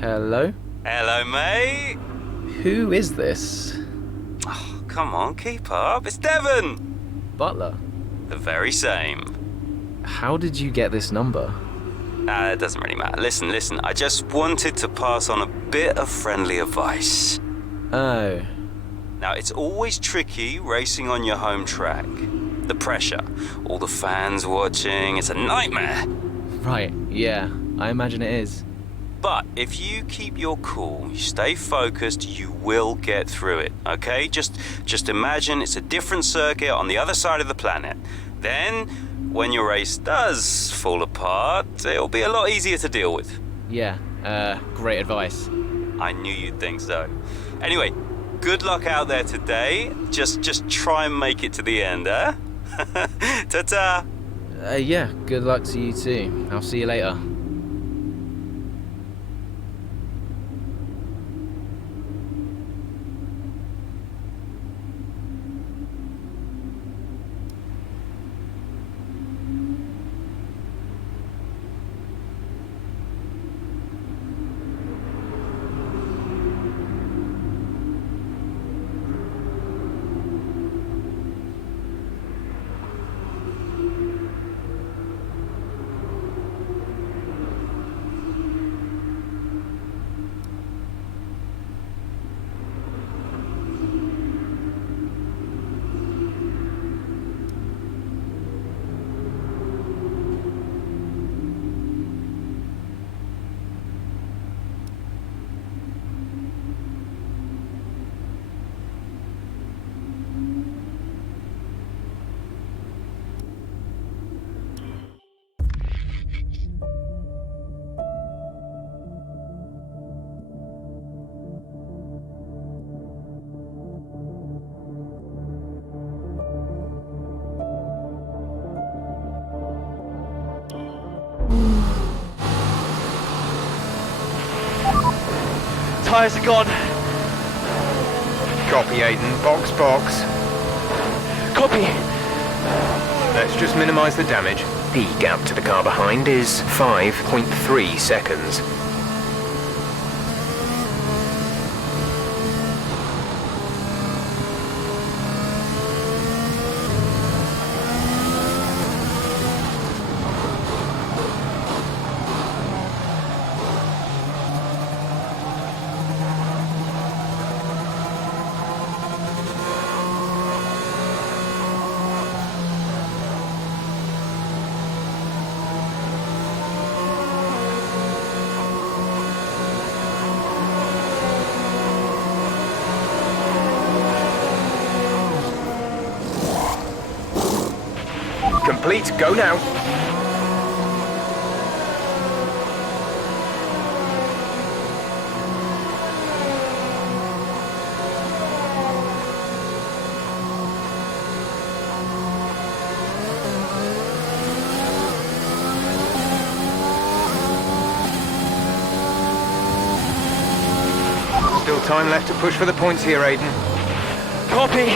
Hello? Hello, mate. Who is this? Oh, come on, keep up. It's Devon. Butler? The very same. How did you get this number? It doesn't really matter. Listen. I just wanted to pass on a bit of friendly advice. Oh. Now, it's always tricky racing on your home track. The pressure, all the fans watching, it's a nightmare. Right, yeah, I imagine it is. But if you keep your cool, you stay focused, you will get through it, okay? Just imagine it's a different circuit on the other side of the planet. Then, when your race does fall apart, it'll be a lot easier to deal with. Yeah, great advice. I knew you'd think so. Anyway, good luck out there today. Just try and make it to the end, eh? Ta-ta! Yeah, good luck to you too. I'll see you later. Tyres are gone. Copy, Aiden. Box. Copy. Let's just minimize the damage. The gap to the car behind is 5.3 seconds. Complete, go now. Still time left to push for the points here, Aiden. Copy.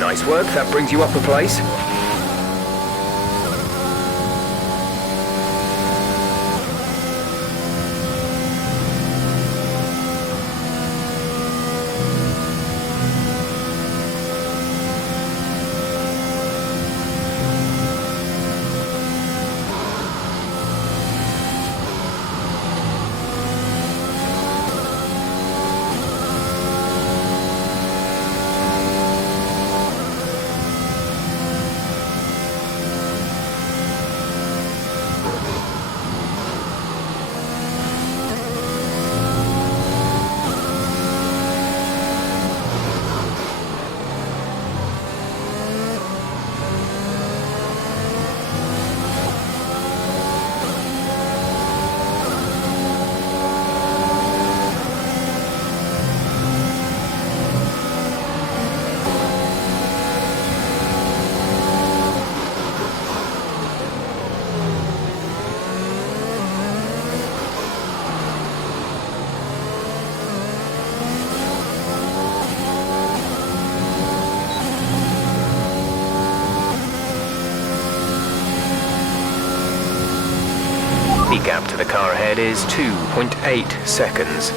Nice work, that brings you up a place. gap to the car ahead is 2.8 seconds.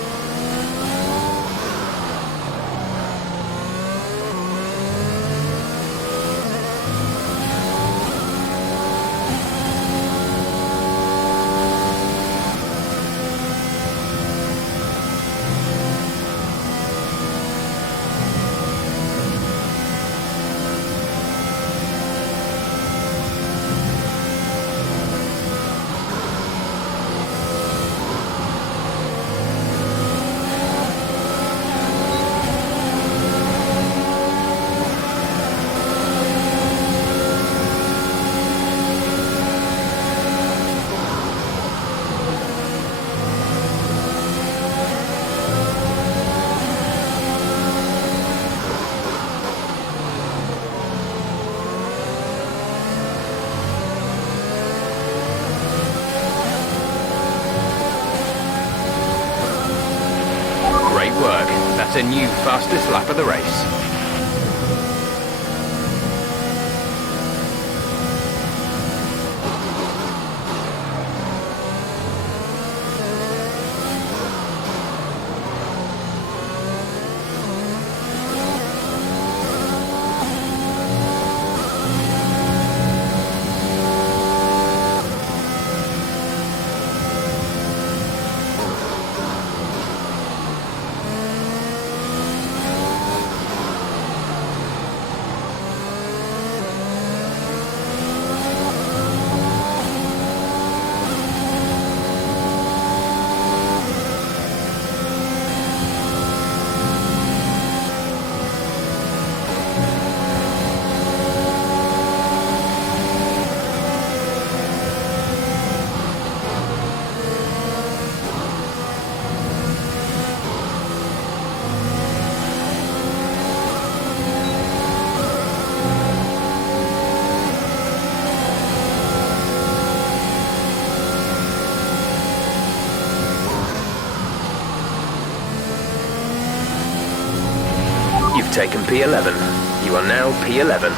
Great work. That's a new fastest lap of the race. You've taken P11. You are now P11.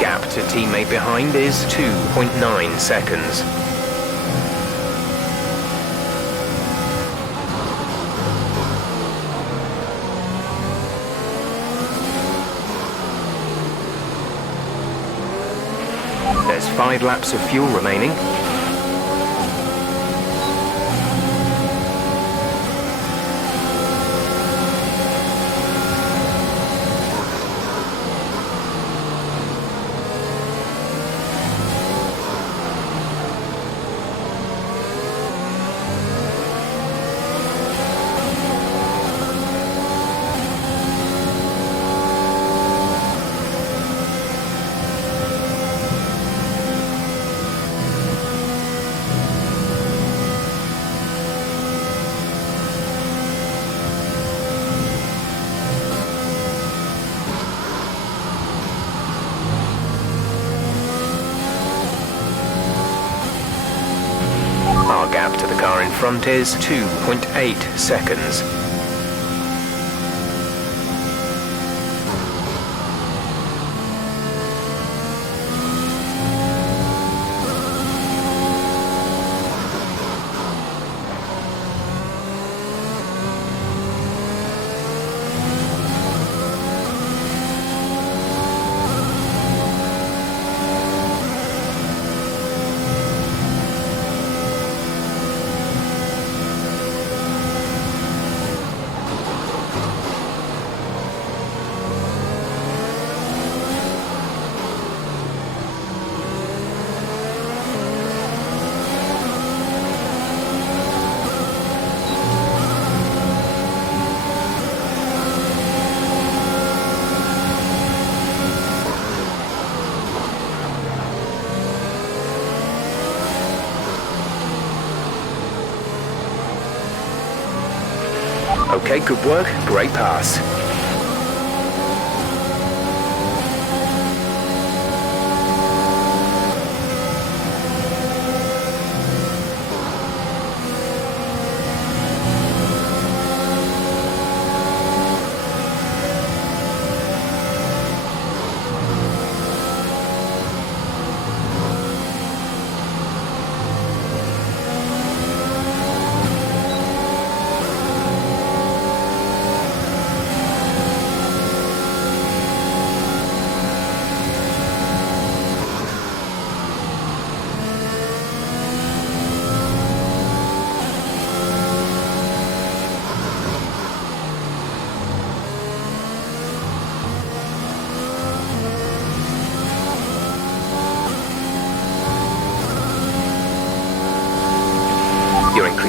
Gap to teammate behind is 2.9 seconds. There's 5 laps of fuel remaining. Our gap to the car in front is 2.8 seconds. Okay, good work. Great pass.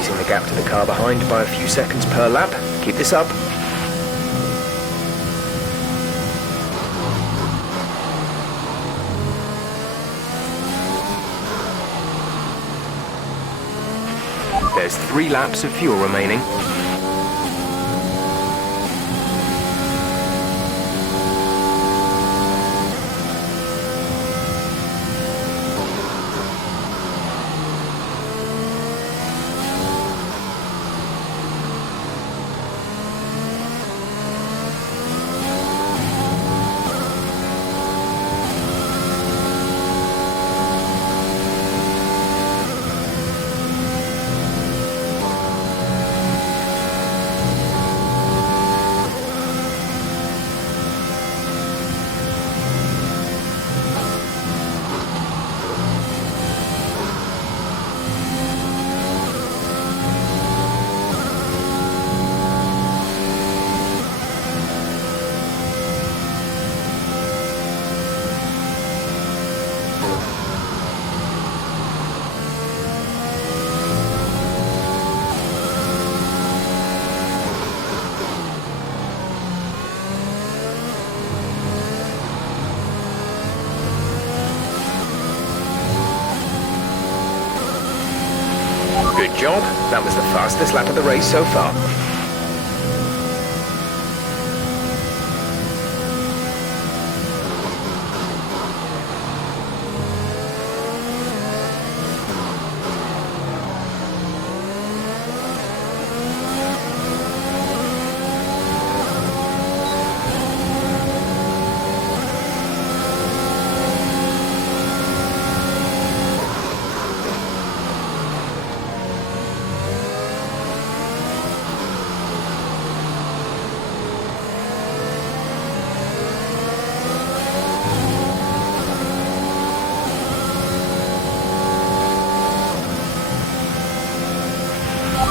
increasing the gap to the car behind by a few seconds per lap. Keep this up. There's 3 laps of fuel remaining. Good job. That was the fastest lap of the race so far.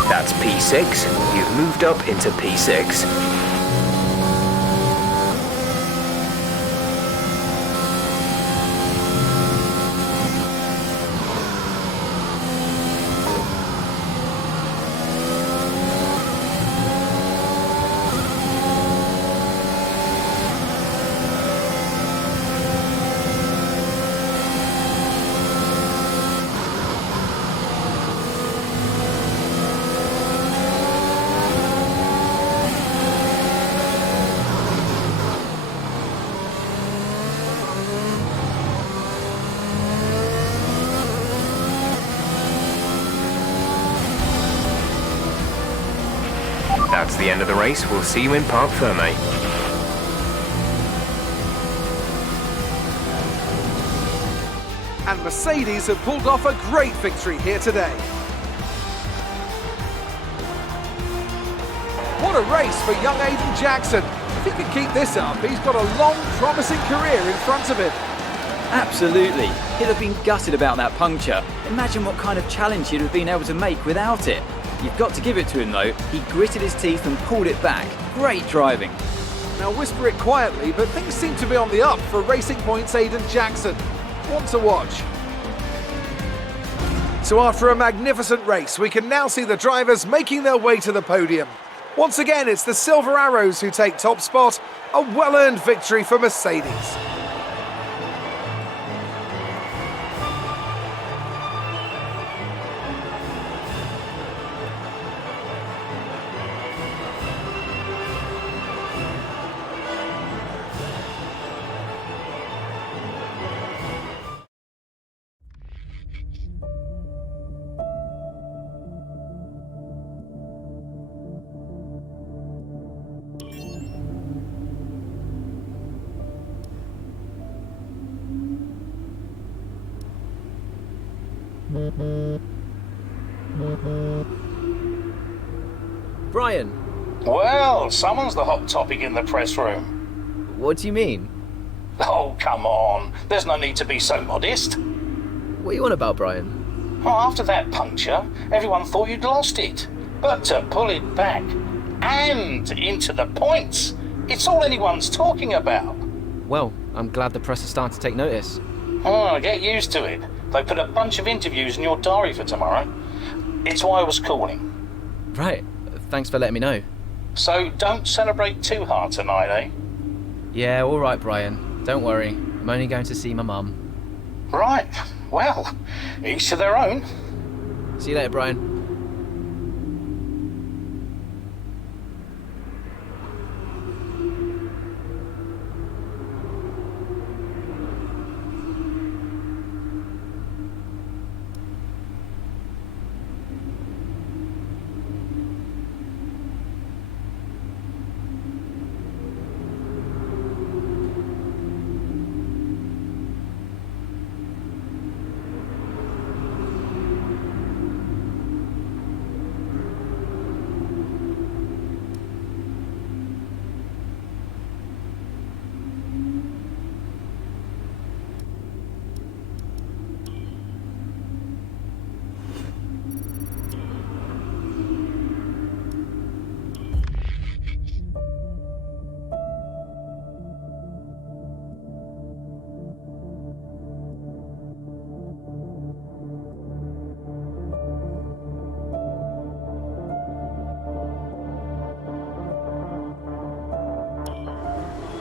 That's P6. You've moved up into P6. That's the end of the race. We'll see you in Parc Fermé. And Mercedes have pulled off a great victory here today. What a race for young Aiden Jackson. If he can keep this up, he's got a long, promising career in front of him. Absolutely. He'd have been gutted about that puncture. Imagine what kind of challenge he'd have been able to make without it. You've got to give it to him though. He gritted his teeth and pulled it back. Great driving. Now whisper it quietly, but things seem to be on the up for Racing Point's Aiden Jackson. One to watch. So after a magnificent race, we can now see the drivers making their way to the podium. Once again, it's the Silver Arrows who take top spot. A well-earned victory for Mercedes. Brian, Well, someone's the hot topic in the press room. what do you mean? Oh, come on. There's no need to be so modest. What are you on about, Brian? Well, after that puncture, everyone thought you'd lost it. But to pull it back and into the points, it's all anyone's talking about. Well, I'm glad the press is starting to take notice. Oh, get used to it. They put a bunch of interviews in your diary for tomorrow. It's why I was calling. Right, thanks for letting me know. So don't celebrate too hard tonight, eh? Yeah, all right, Brian. Don't worry. I'm only going to see my mum. Right. Well, each to their own. See you later, Brian.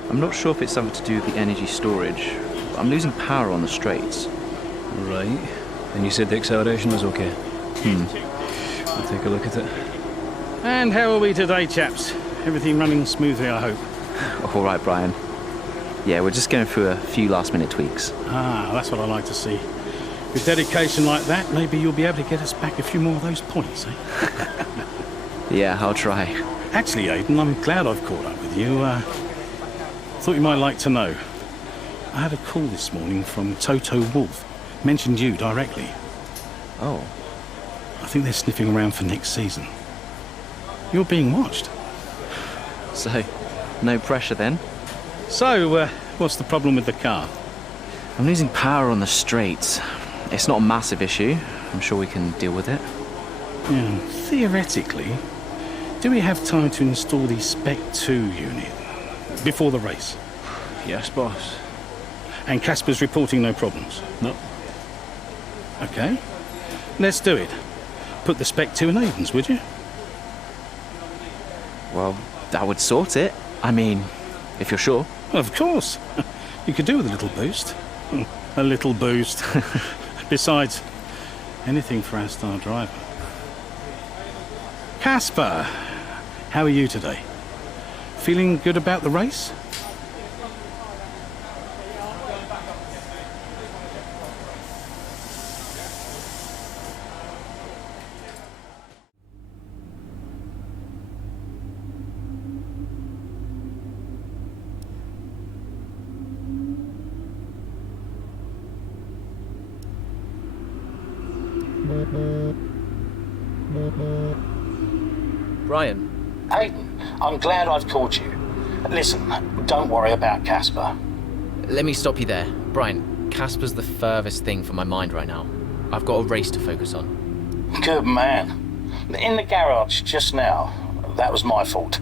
I'm not sure if it's something to do with the energy storage. I'm losing power on the straights. Right. And you said the acceleration was okay? I'll take a look at it. And how are we today, chaps? Everything running smoothly, I hope. All right, Brian. Yeah, we're just going through a few last-minute tweaks. Ah, that's what I like to see. With dedication like that, maybe you'll be able to get us back a few more of those points, eh? Yeah, I'll try. Actually, Aiden, I'm glad I've caught up with you. Thought you might like to know. I had a call this morning from Toto Wolff. Mentioned you directly. Oh. I think they're sniffing around for next season. You're being watched. So, no pressure then? So, what's the problem with the car? I'm losing power on the straights. It's not a massive issue. I'm sure we can deal with it. Yeah, theoretically, do we have time to install the Spec 2 unit before the race? Yes, boss. And Casper's reporting no problems? No. Okay. Let's do it. Put the Spec 2 in Aiden's, would you? Well, that would sort it. I mean, if you're sure. Of course. You could do with a little boost. A little boost. Besides, anything for our star driver. Casper, how are you today? Feeling good about the race? Brian. Aiden, I'm glad I've called you. Listen, don't worry about Casper. Let me stop you there. Brian, Casper's the furthest thing from my mind right now. I've got a race to focus on. Good man. In the garage just now, that was my fault.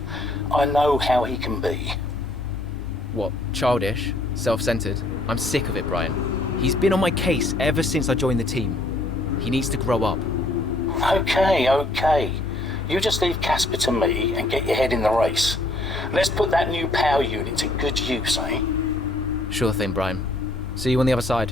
I know how he can be. What, childish? Self-centered? I'm sick of it, Brian. He's been on my case ever since I joined the team. He needs to grow up. Okay. You just leave Casper to me and get your head in the race. Let's put that new power unit to good use, eh? Sure thing, Brian. See you on the other side.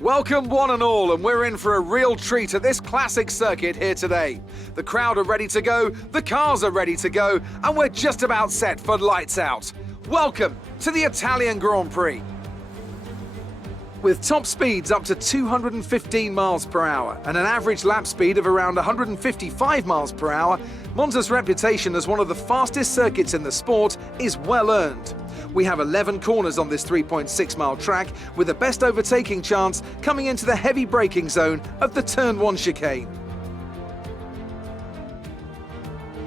Welcome one and all, and we're in for a real treat at this classic circuit here today. The crowd are ready to go, the cars are ready to go, and we're just about set for lights out. Welcome to the Italian Grand Prix. With top speeds up to 215 miles per hour and an average lap speed of around 155 miles per hour, Monza's reputation as one of the fastest circuits in the sport is well earned. We have 11 corners on this 3.6-mile track, with the best overtaking chance coming into the heavy braking zone of the Turn 1 chicane.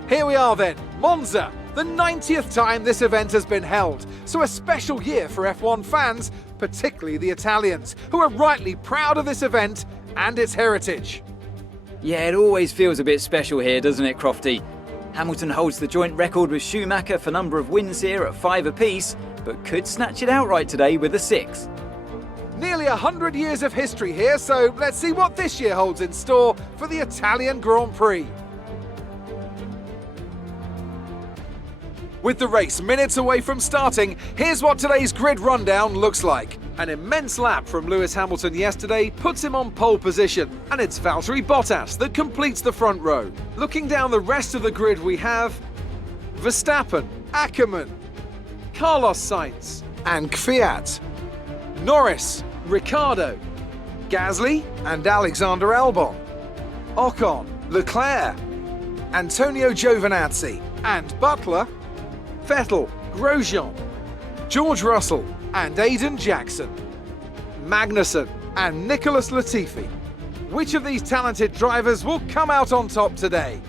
Here we are then, Monza, the 90th time this event has been held, so a special year for F1 fans, particularly the Italians, who are rightly proud of this event and its heritage. Yeah, it always feels a bit special here, doesn't it, Crofty? Hamilton holds the joint record with Schumacher for number of wins here at 5 apiece, but could snatch it outright today with a 6. Nearly 100 years of history here, so let's see what this year holds in store for the Italian Grand Prix. With the race minutes away from starting, here's what today's grid rundown looks like. An immense lap from Lewis Hamilton yesterday puts him on pole position, and it's Valtteri Bottas that completes the front row. Looking down the rest of the grid, we have Verstappen, Ackermann, Carlos Sainz and Kvyat, Norris, Ricciardo, Gasly and Alexander Albon, Ocon, Leclerc, Antonio Giovinazzi and Butler, Vettel, Grosjean, George Russell and Aiden Jackson, Magnussen and Nicholas Latifi. Which of these talented drivers will come out on top today?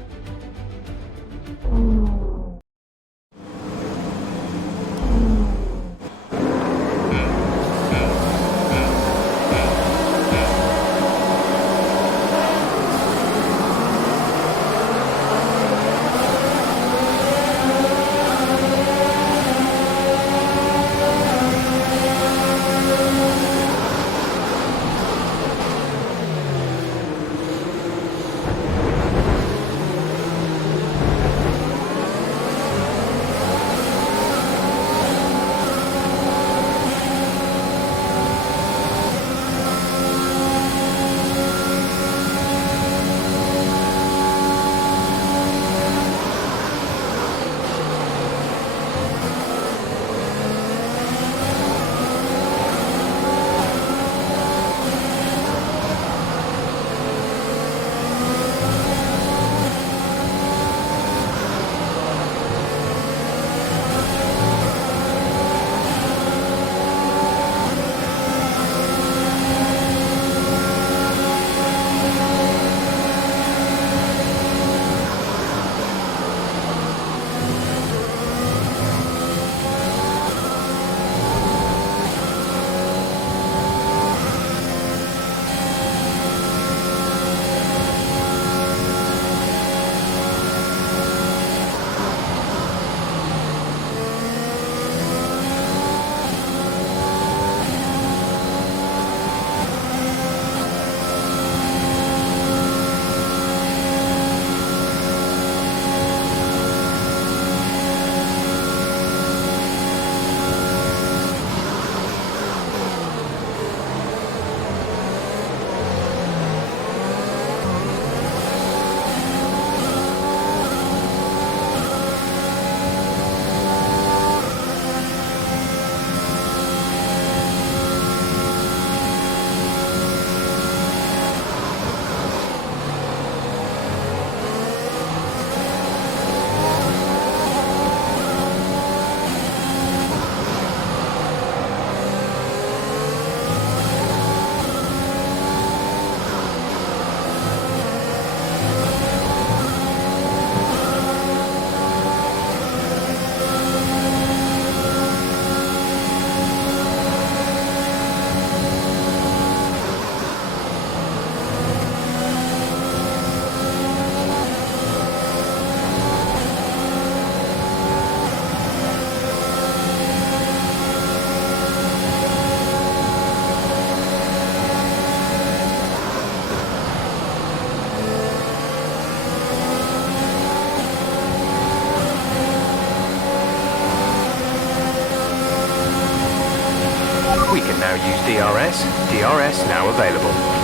Now use DRS. DRS now available.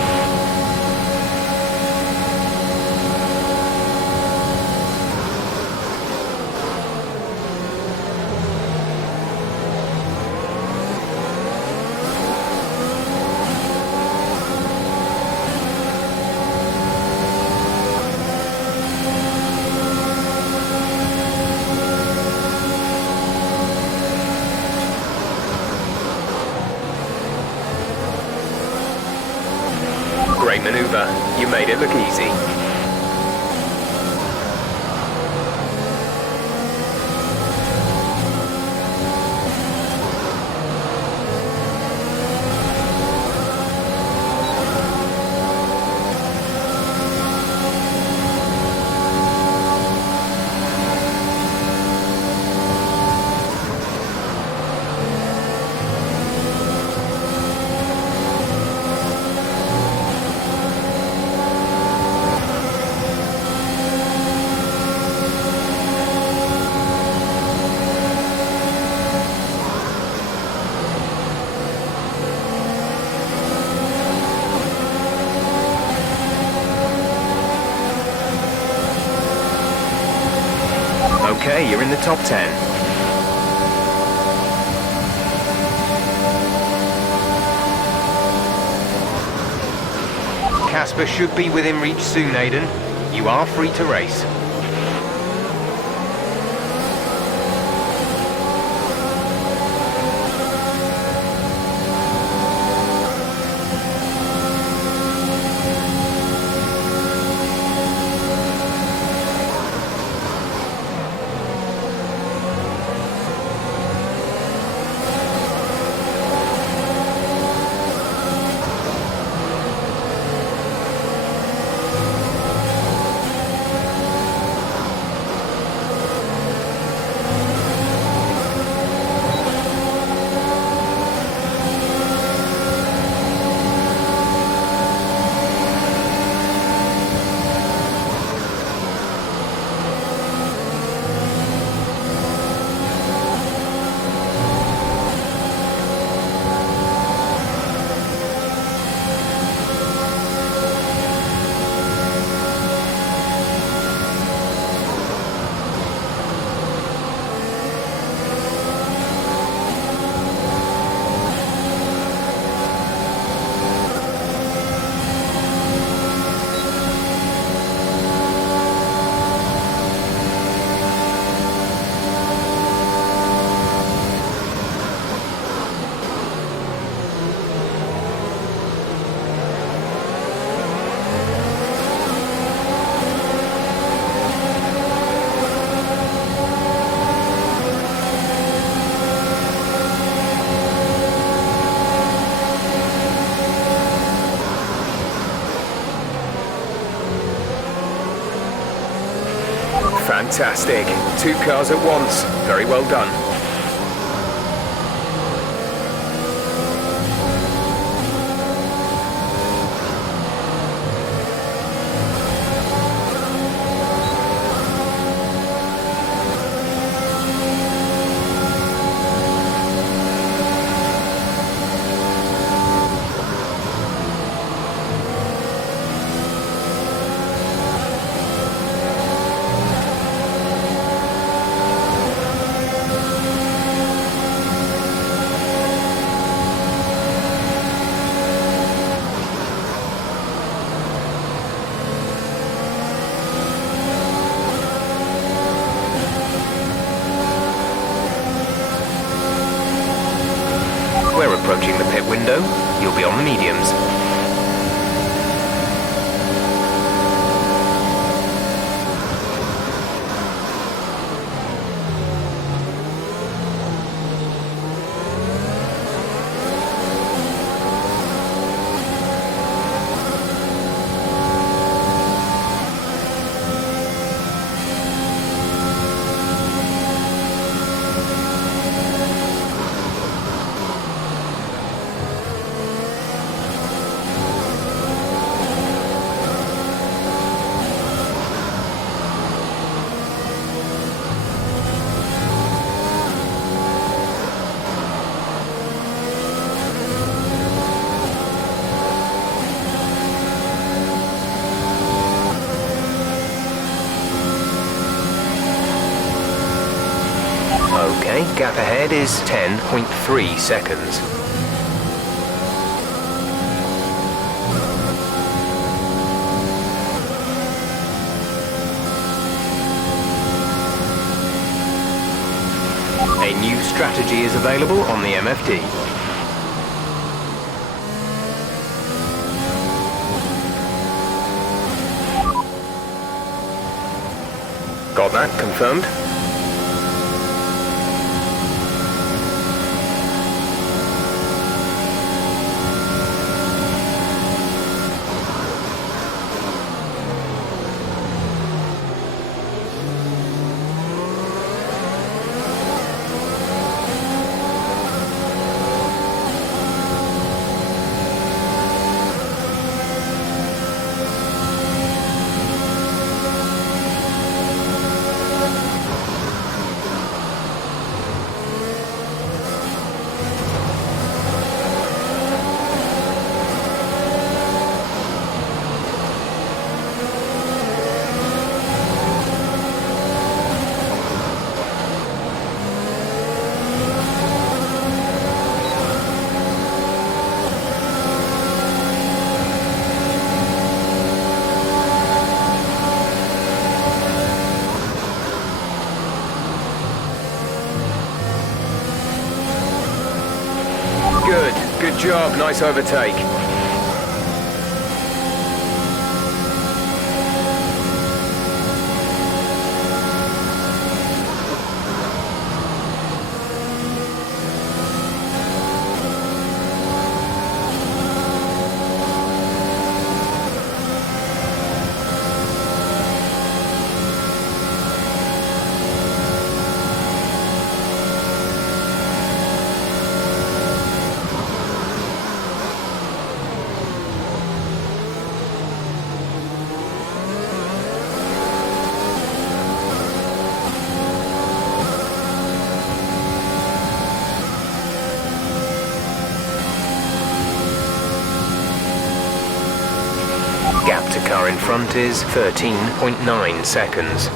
Great maneuver. You made it look easy. Okay, you're in the top 10. Casper should be within reach soon, Aiden. You are free to race. Fantastic. 2 cars at once. Very well done. We're approaching the pit window. You'll be on the mediums. Okay, gap ahead is 10.3 seconds. A new strategy is available on the MFD. Got that confirmed? Good job, nice overtake. Gap to car in front is 13.9 seconds.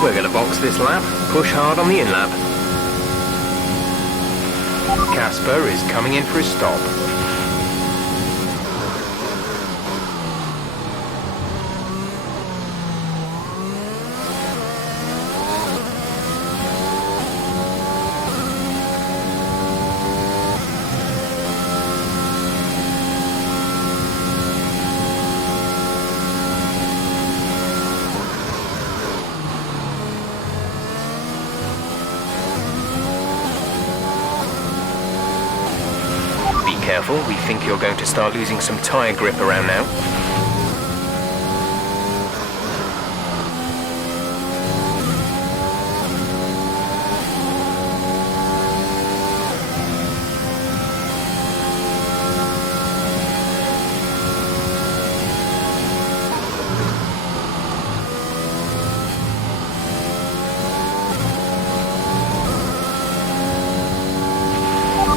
We're going to box this lap, push hard on the in-lap. Casper is coming in for his stop. Careful, we think you're going to start losing some tyre grip around now.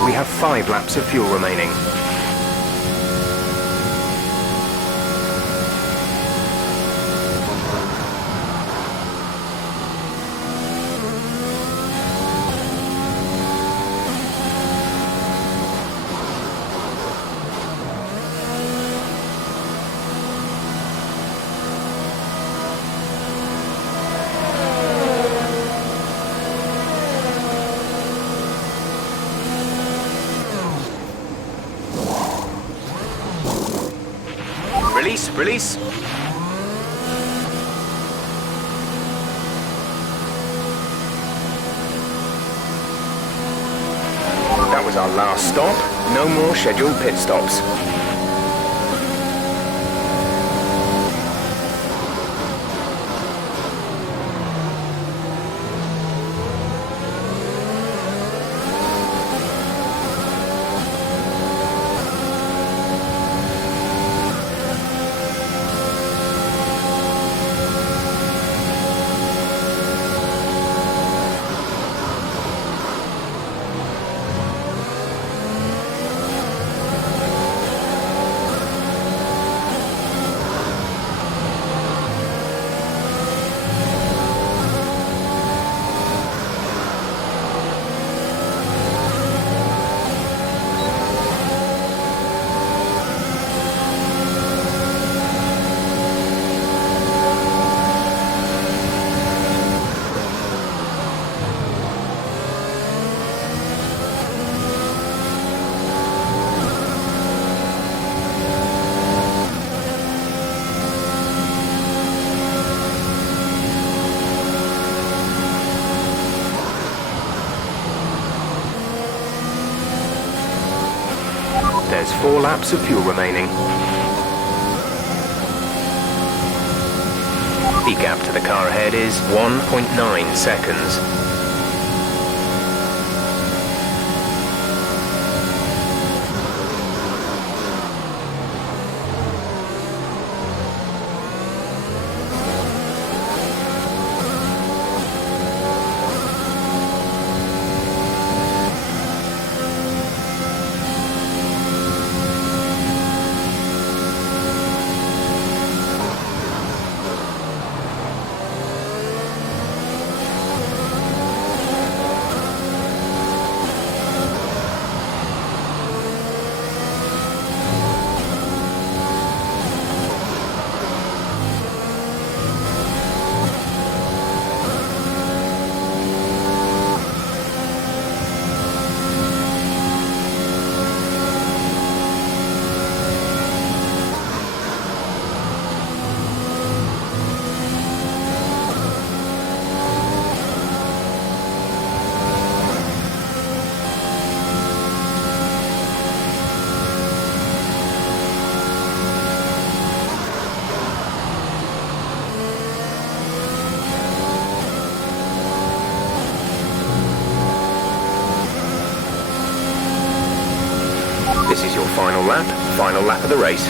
We have 5 laps of fuel remaining. Release. last stop. No more scheduled pit stops. There's 4 laps of fuel remaining. The gap to the car ahead is 1.9 seconds. This is your final lap of the race.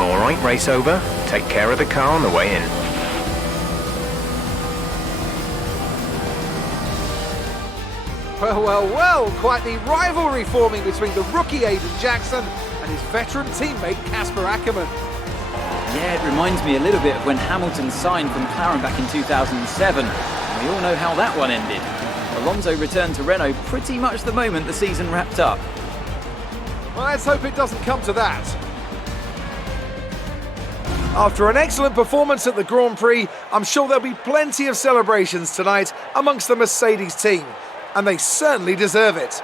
Alright, race over. Take care of the car on the way in. Well, well, well, quite the rivalry forming between the rookie Aidan Jackson and his veteran teammate Casper Ackermann. Yeah, it reminds me a little bit of when Hamilton signed for McLaren back in 2007. And we all know how that one ended. Alonso returned to Renault pretty much the moment the season wrapped up. Well, let's hope it doesn't come to that. After an excellent performance at the Grand Prix, I'm sure there'll be plenty of celebrations tonight amongst the Mercedes team, and they certainly deserve it.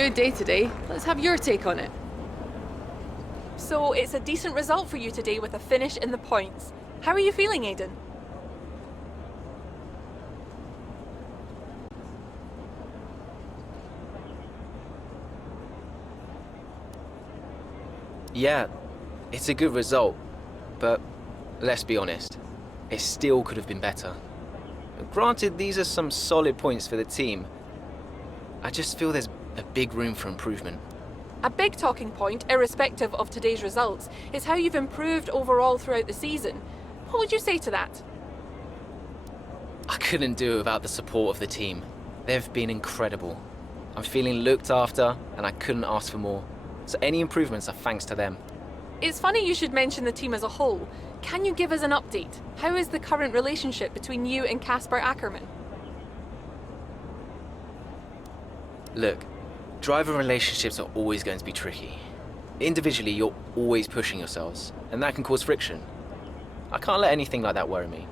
Good day today. Let's have your take on it. So it's a decent result for you today with a finish in the points. How are you feeling, Aidan? Yeah, it's a good result, but let's be honest, it still could have been better. Granted, these are some solid points for the team. I just feel there's a big room for improvement. A big talking point, irrespective of today's results, is how you've improved overall throughout the season. What would you say to that? I couldn't do it without the support of the team. They've been incredible. I'm feeling looked after, and I couldn't ask for more. So any improvements are thanks to them. It's funny you should mention the team as a whole. Can you give us an update? How is the current relationship between you and Kasper Ackerman? Look, driver relationships are always going to be tricky. Individually, you're always pushing yourselves, and that can cause friction. I can't let anything like that worry me.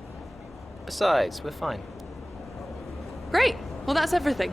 Besides, we're fine. Great. Well, that's everything.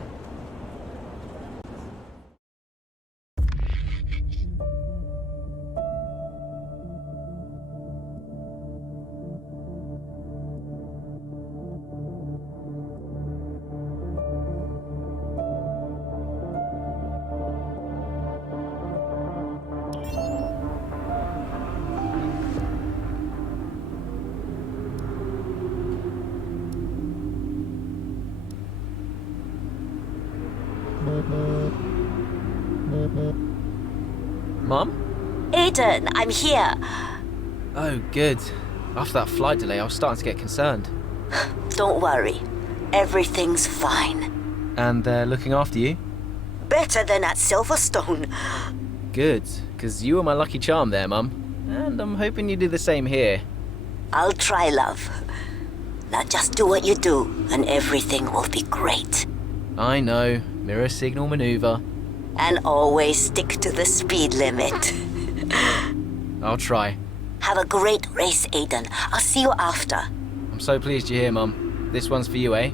Mum? Aidan, I'm here. Oh, good. After that flight delay, I was starting to get concerned. Don't worry. Everything's fine. And they're looking after you? Better than at Silverstone. Good, because you were my lucky charm there, Mum. And I'm hoping you do the same here. I'll try, love. Now just do what you do, and everything will be great. I know. Mirror signal maneuver. And always stick to the speed limit. I'll try. Have a great race, Aidan. I'll see you after. I'm so pleased you're here, Mum. This one's for you, eh?